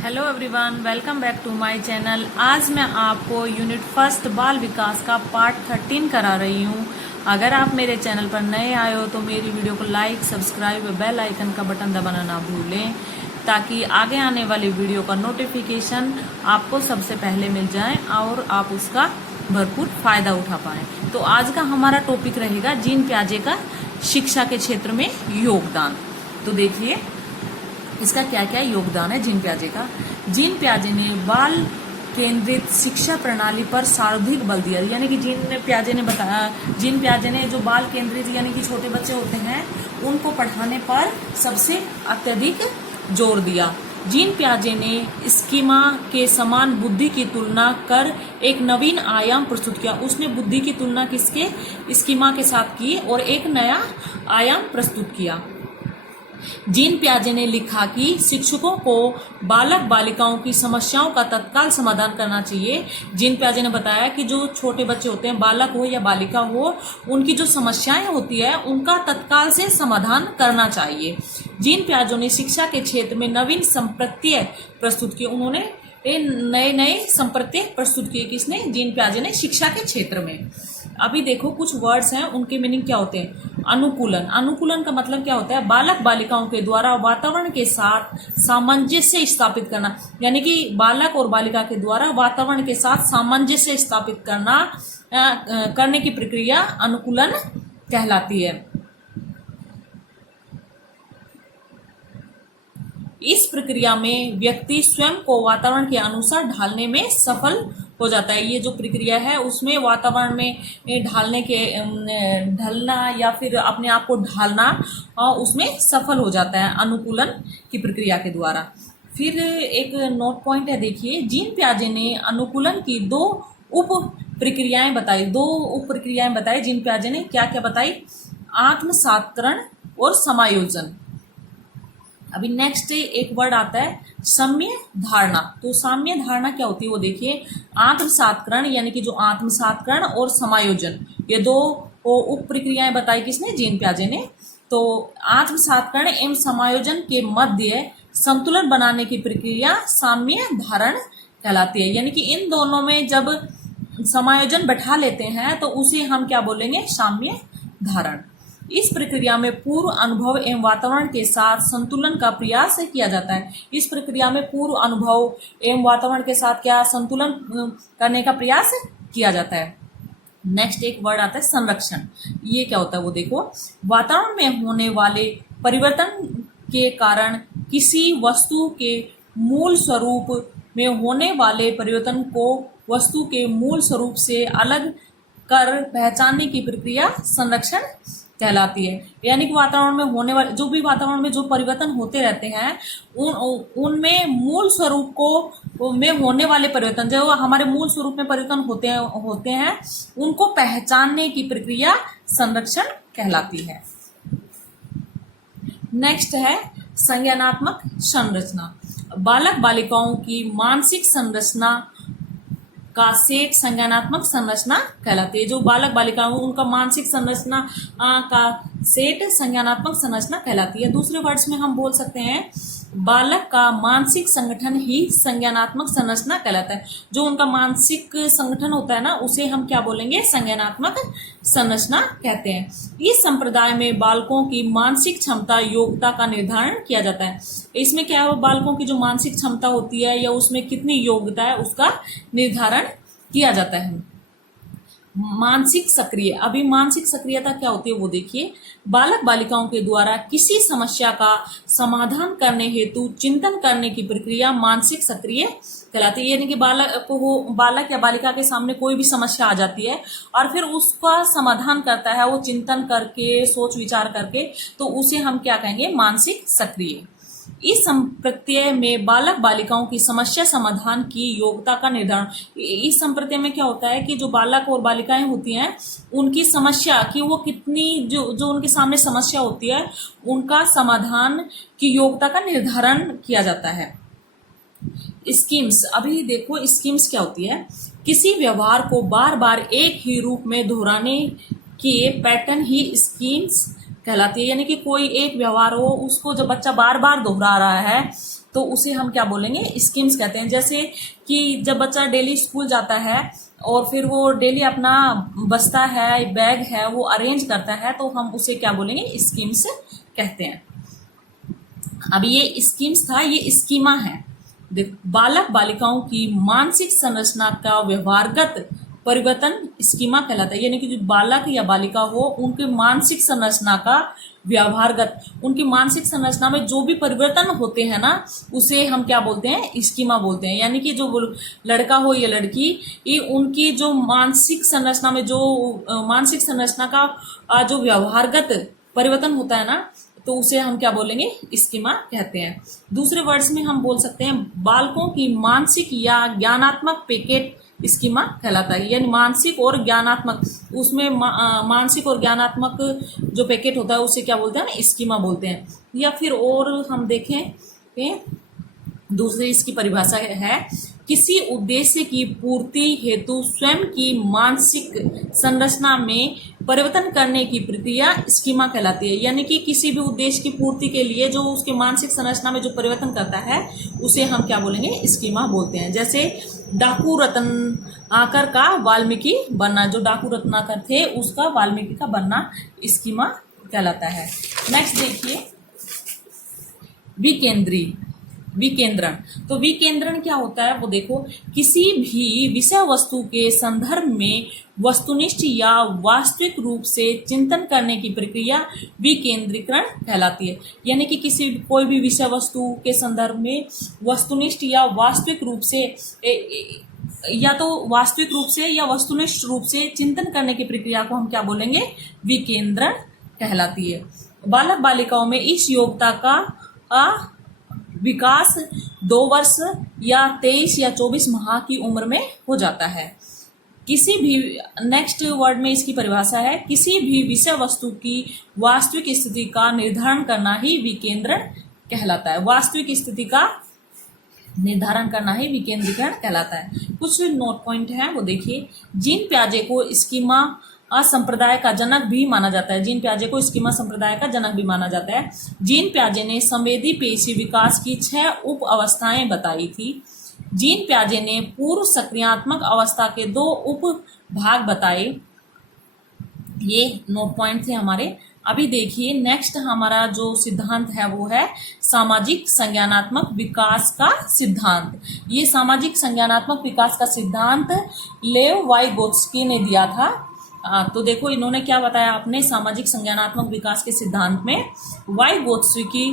Hello everyone, welcome back to my channel. आज मैं आपको यूनिट फर्स्ट बाल विकास का पार्ट 13 करा रही हूँ। अगर आप मेरे चैनल पर नए आए हो तो मेरी वीडियो को लाइक, सब्सक्राइब और बेल आइकन का बटन दबाना ना भूलें, ताकि आगे आने वाली वीडियो का नोटिफिकेशन आपको सबसे पहले मिल जाए और आप उसका भरपूर फायदा उठा पाएं। तो आज का हमारा टॉपिक रहेगा जीन पियाजे का शिक्षा के क्षेत्र में योगदान। तो देखिए इसका क्या क्या योगदान है जीन पियाजे का। जीन पियाजे ने बाल केंद्रित शिक्षा प्रणाली पर सर्वाधिक बल दिया, यानी कि जीन पियाजे ने जो बाल केंद्रित यानी कि छोटे बच्चे होते हैं उनको पढ़ाने पर सबसे अत्यधिक जोर दिया। जीन पियाजे ने स्कीमा के समान बुद्धि की तुलना कर एक नवीन आयाम प्रस्तुत किया। उसने बुद्धि की तुलना किसके स्कीमा के साथ की और एक नया आयाम प्रस्तुत किया। जीन पियाजे ने लिखा कि शिक्षकों को बालक बालिकाओं की समस्याओं का तत्काल समाधान करना चाहिए। जीन पियाजे ने बताया कि जो छोटे बच्चे होते हैं, बालक हो या बालिका हो, उनकी जो समस्याएं होती है उनका तत्काल से समाधान करना चाहिए। जीन पियाजे ने शिक्षा के क्षेत्र में नवीन संप्रत्यय प्रस्तुत किए। उन्होंने नए संप्रत्यय प्रस्तुत किए। किसने? जीन पियाजे ने शिक्षा के क्षेत्र में। अभी देखो कुछ वर्ड्स हैं, उनके मीनिंग क्या होते हैं। अनुकूलन। अनुकूलन का मतलब क्या होता है? बालक बालिकाओं के द्वारा वातावरण के साथ सामंजस्य स्थापित करना, यानी कि बालक और बालिका के द्वारा वातावरण के साथ सामंजस्य स्थापित करने की प्रक्रिया अनुकूलन कहलाती है। इस प्रक्रिया में व्यक्ति स्वयं को वातावरण के अनुसार ढालने में सफल हो जाता है। ये जो प्रक्रिया है उसमें वातावरण में ढलना या फिर अपने आप को ढालना उसमें सफल हो जाता है अनुकूलन की प्रक्रिया के द्वारा। फिर एक नोट पॉइंट है, देखिए जीन पियाजे ने अनुकूलन की दो उप प्रक्रियाएं बताई। जीन पियाजे ने क्या क्या बताई? आत्मसात्करण और समायोजन। अभी नेक्स्ट एक वर्ड आता है साम्य धारणा। तो साम्य धारणा क्या होती है वो देखिए। आत्मसात्करण यानी कि जो आत्मसात्करण और समायोजन, ये दो उप प्रक्रियाएं बताई किसने? जीन पियाजे ने। तो आत्मसात्करण एवं समायोजन के मध्य संतुलन बनाने की प्रक्रिया साम्य धारण कहलाती है। यानी कि इन दोनों में जब समायोजन बैठा लेते हैं तो उसे हम क्या बोलेंगे? साम्य धारण। इस प्रक्रिया में पूर्व अनुभव एवं वातावरण के साथ संतुलन का प्रयास किया जाता है। इस प्रक्रिया में पूर्व अनुभव एवं वातावरण के साथ क्या संतुलन करने का प्रयास किया जाता है। नेक्स्ट एक वर्ड आता है संरक्षण। ये क्या होता है वो देखो। वातावरण में होने वाले परिवर्तन के कारण किसी वस्तु के मूल स्वरूप में होने वाले परिवर्तन को वस्तु के मूल स्वरूप से अलग कर पहचानने की प्रक्रिया संरक्षण कहलाती है। यानी कि वातावरण में होने वाले वातावरण में जो परिवर्तन होते रहते हैं उनमें मूल स्वरूप को में होने वाले परिवर्तन, जो हमारे मूल स्वरूप में परिवर्तन होते हैं उनको पहचानने की प्रक्रिया संरक्षण कहलाती है। नेक्स्ट है संज्ञानात्मक संरचना। बालक बालिकाओं की मानसिक संरचना का सेट संज्ञानात्मक संरचना कहलाती है। जो बालक बालिकाओं उनका मानसिक संरचना का सेट संज्ञानात्मक संरचना कहलाती है। दूसरे वर्ड्स में हम बोल सकते हैं बालक का मानसिक संगठन ही संज्ञानात्मक संरचना कहलाता है। जो उनका मानसिक संगठन होता है ना, उसे हम क्या बोलेंगे? संज्ञानात्मक संरचना कहते हैं। इस संप्रदाय में बालकों की मानसिक क्षमता योग्यता का निर्धारण किया जाता है। इसमें क्या है? बालकों की जो मानसिक क्षमता होती है या उसमें कितनी योग्यता है उसका निर्धारण किया जाता है। मानसिक सक्रिय। अभी मानसिक सक्रियता क्या होती है वो देखिए। बालक बालिकाओं के द्वारा किसी समस्या का समाधान करने हेतु चिंतन करने की प्रक्रिया मानसिक सक्रिय कहलाती है। यानी कि बालक या बालिका के सामने कोई भी समस्या आ जाती है और फिर उसका समाधान करता है, वो चिंतन करके सोच विचार करके, तो उसे हम क्या कहेंगे? मानसिक सक्रिय। इस संप्रत्यय में बालक बालिकाओं की समस्या समाधान की योग्यता का निर्धारण। इस संप्रत्यय में क्या होता है कि जो बालक और बालिकाएं होती हैं उनकी समस्या कि वो कितनी जो उनके सामने समस्या होती है उनका समाधान की योग्यता का निर्धारण किया जाता है। स्कीम्स। अभी देखो स्कीम्स क्या होती है। किसी व्यवहार को बार बार एक ही रूप में दोहराने के पैटर्न ही स्कीम्स कहलाती है। यानी कि कोई एक व्यवहार हो, उसको जब बच्चा बार बार दोहरा रहा है तो उसे हम क्या बोलेंगे, स्कीम्स कहते हैं। जैसे कि जब बच्चा डेली स्कूल जाता है और फिर वो डेली अपना बस्ता है, बैग है, वो अरेंज करता है, तो हम उसे क्या बोलेंगे, स्कीम्स कहते हैं। अब ये स्कीम्स था, ये स्कीमा है। बालक बालिकाओं की मानसिक संरचना का व्यवहारगत परिवर्तन स्कीमा कहलाता है। यानी कि जो बालक या बालिका हो, उनके मानसिक संरचना का व्यवहारगत, उनकी मानसिक संरचना में जो भी परिवर्तन होते हैं ना, उसे हम क्या बोलते हैं, स्कीमा बोलते हैं। यानी कि जो लड़का हो या लड़की, ये उनकी जो मानसिक संरचना में जो मानसिक संरचना का जो व्यवहारगत परिवर्तन होता है ना, तो उसे हम क्या बोलेंगे, स्कीमा कहते हैं। दूसरे वर्ड्स में हम बोल सकते हैं बालकों की मानसिक या ज्ञानात्मक पैकेट स्कीमा कहलाता है। यानी मानसिक और ज्ञानात्मक, उसमें मानसिक और ज्ञानात्मक जो पैकेट होता है उसे क्या बोलते हैं, स्कीमा बोलते हैं। या फिर और हम देखें, दूसरी इसकी परिभाषा है किसी उद्देश्य की पूर्ति हेतु स्वयं की मानसिक संरचना में परिवर्तन करने की प्रक्रिया स्कीमा कहलाती है। यानी कि किसी भी उद्देश्य की पूर्ति के लिए जो उसके मानसिक संरचना में जो परिवर्तन करता है, उसे हम क्या बोलेंगे, स्कीमा बोलते हैं। जैसे डाकू रत्नाकर का वाल्मीकि बनना, जो डाकू रत्नाकर थे उसका वाल्मीकि का बनना स्कीमा कहलाता है। नेक्स्ट देखिए, विकेंद्रण। तो विकेंद्रण क्या होता है वो देखो, किसी भी विषय वस्तु के संदर्भ में वस्तुनिष्ठ या वास्तविक रूप से चिंतन करने की प्रक्रिया विकेंद्रीकरण कहलाती है। यानी कि कोई भी विषय वस्तु के संदर्भ में वस्तुनिष्ठ या वास्तविक रूप से या तो वास्तविक रूप से या वस्तुनिष्ठ रूप से चिंतन करने की प्रक्रिया को हम क्या बोलेंगे, विकेंद्रण कहलाती है। बालक बालिकाओं में इस योग्यता का विकास 2 वर्ष या 23 या 24 माह की उम्र में हो जाता है। किसी भी, नेक्स्ट वर्ड में इसकी परिभाषा है, किसी भी विषय वस्तु की वास्तविक स्थिति का निर्धारण करना ही विकेंद्रण कहलाता है। वास्तविक स्थिति का निर्धारण करना ही विकेंद्रीकरण कहलाता है। कुछ नोट पॉइंट हैं वो देखिए। जीन पियाजे को स्कीमा संप्रदाय का जनक भी माना जाता है। जीन पियाजे को स्कीमा संप्रदाय का जनक भी माना जाता है। जीन पियाजे ने संवेदी पेशी विकास की 6 उप अवस्थाएं बताई थी। जीन पियाजे ने पूर्व सक्रियात्मक अवस्था के 2 उप भाग बताए। ये नोट पॉइंट थे हमारे। अभी देखिए नेक्स्ट हमारा जो सिद्धांत है वो है सामाजिक संज्ञानात्मक विकास का सिद्धांत। ये सामाजिक संज्ञानात्मक विकास का सिद्धांत लेव वाइगोत्स्की ने दिया था। तो देखो इन्होंने क्या बताया अपने सामाजिक संज्ञानात्मक विकास के सिद्धांत में, वाइगोत्स्की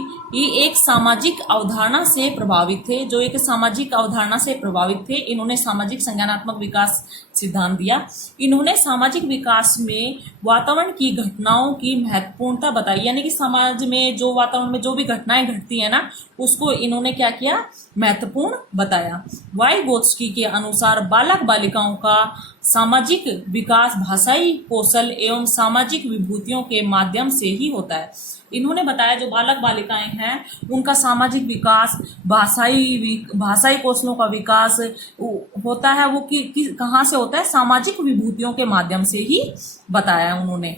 एक सामाजिक अवधारणा से प्रभावित थे, जो एक सामाजिक अवधारणा से प्रभावित थे। इन्होंने सामाजिक संज्ञानात्मक विकास सिद्धांत दिया। इन्होंने सामाजिक विकास में वातावरण की घटनाओं की महत्वपूर्णता बताई। यानी कि समाज में जो वातावरण में जो भी घटनाएं घटती है ना, उसको इन्होंने क्या किया, महत्वपूर्ण बताया। वाइगोत्स्की के अनुसार बालक बालिकाओं का सामाजिक विकास भाषाई कौशल एवं सामाजिक विभूतियों के माध्यम से ही होता है। इन्होंने बताया जो बालक बालिकाएं हैं उनका सामाजिक विकास, भाषाई कौशलों का विकास होता है, वो कहाँ से होता है, सामाजिक विभूतियों के माध्यम से ही बताया उन्होंने।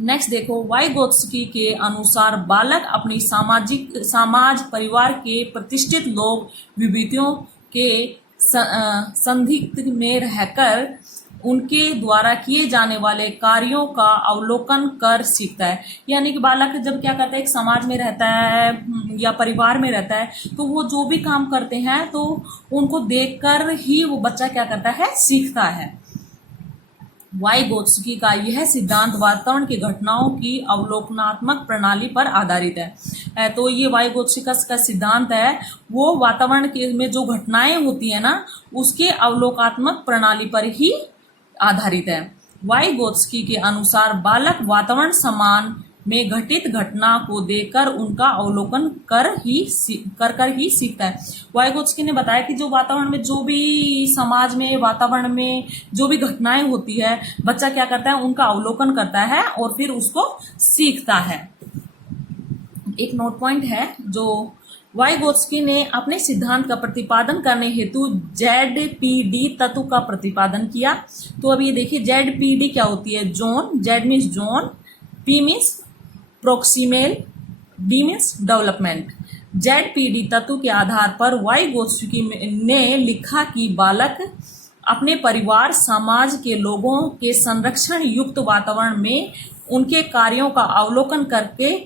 नेक्स्ट देखो, वाइगोत्स्की के अनुसार बालक अपनी समाज परिवार के प्रतिष्ठित लोग विभूतियों के संदिग्ध में रहकर उनके द्वारा किए जाने वाले कार्यों का अवलोकन कर सीखता है। यानी कि बालक जब क्या करता है, एक समाज में रहता है या परिवार में रहता है, तो वो जो भी काम करते हैं तो उनको देखकर ही वो बच्चा क्या करता है, सीखता है। वाइगोत्स्की का यह सिद्धांत वातावरण की घटनाओं की अवलोकनात्मक प्रणाली पर आधारित है। तो ये वाइगोत्स्की का सिद्धांत है, वो वातावरण में जो घटनाएं होती है ना, उसके अवलोकनात्मक प्रणाली पर ही आधारित है। वाइगोत्स्की के अनुसार बालक वातावरण समान में घटित घटना को देखकर उनका अवलोकन कर ही सीखता है। वाइगोत्स्की ने बताया कि जो वातावरण में, जो भी समाज में, वातावरण में जो भी घटनाएं होती है, बच्चा क्या करता है, उनका अवलोकन करता है और फिर उसको सीखता है। एक नोट पॉइंट है, जो वाइगोत्स्की ने अपने सिद्धांत का प्रतिपादन करने हेतु ZPD तत्व का प्रतिपादन किया। तो अब ये देखिए ZPD क्या होती है, zone, Z means zone, P means proximal, D means development. ZPD तत्व के आधार पर वाई गोत्सुकी ने लिखा कि बालक अपने परिवार समाज के लोगों के संरक्षण युक्त वातावरण में उनके कार्यों का अवलोकन करके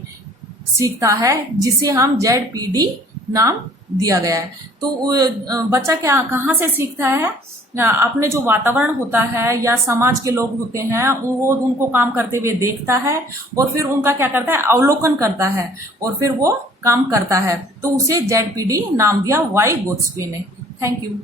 सीखता है, जिसे हम ZPD नाम दिया गया है। तो बच्चा क्या कहाँ से सीखता है? अपने जो वातावरण होता है या समाज के लोग होते हैं वो उनको काम करते हुए देखता है और फिर उनका क्या करता है, अवलोकन करता है और फिर वो काम करता है, तो उसे ZPD नाम दिया वाई गोत्सुकी ने। Thank you.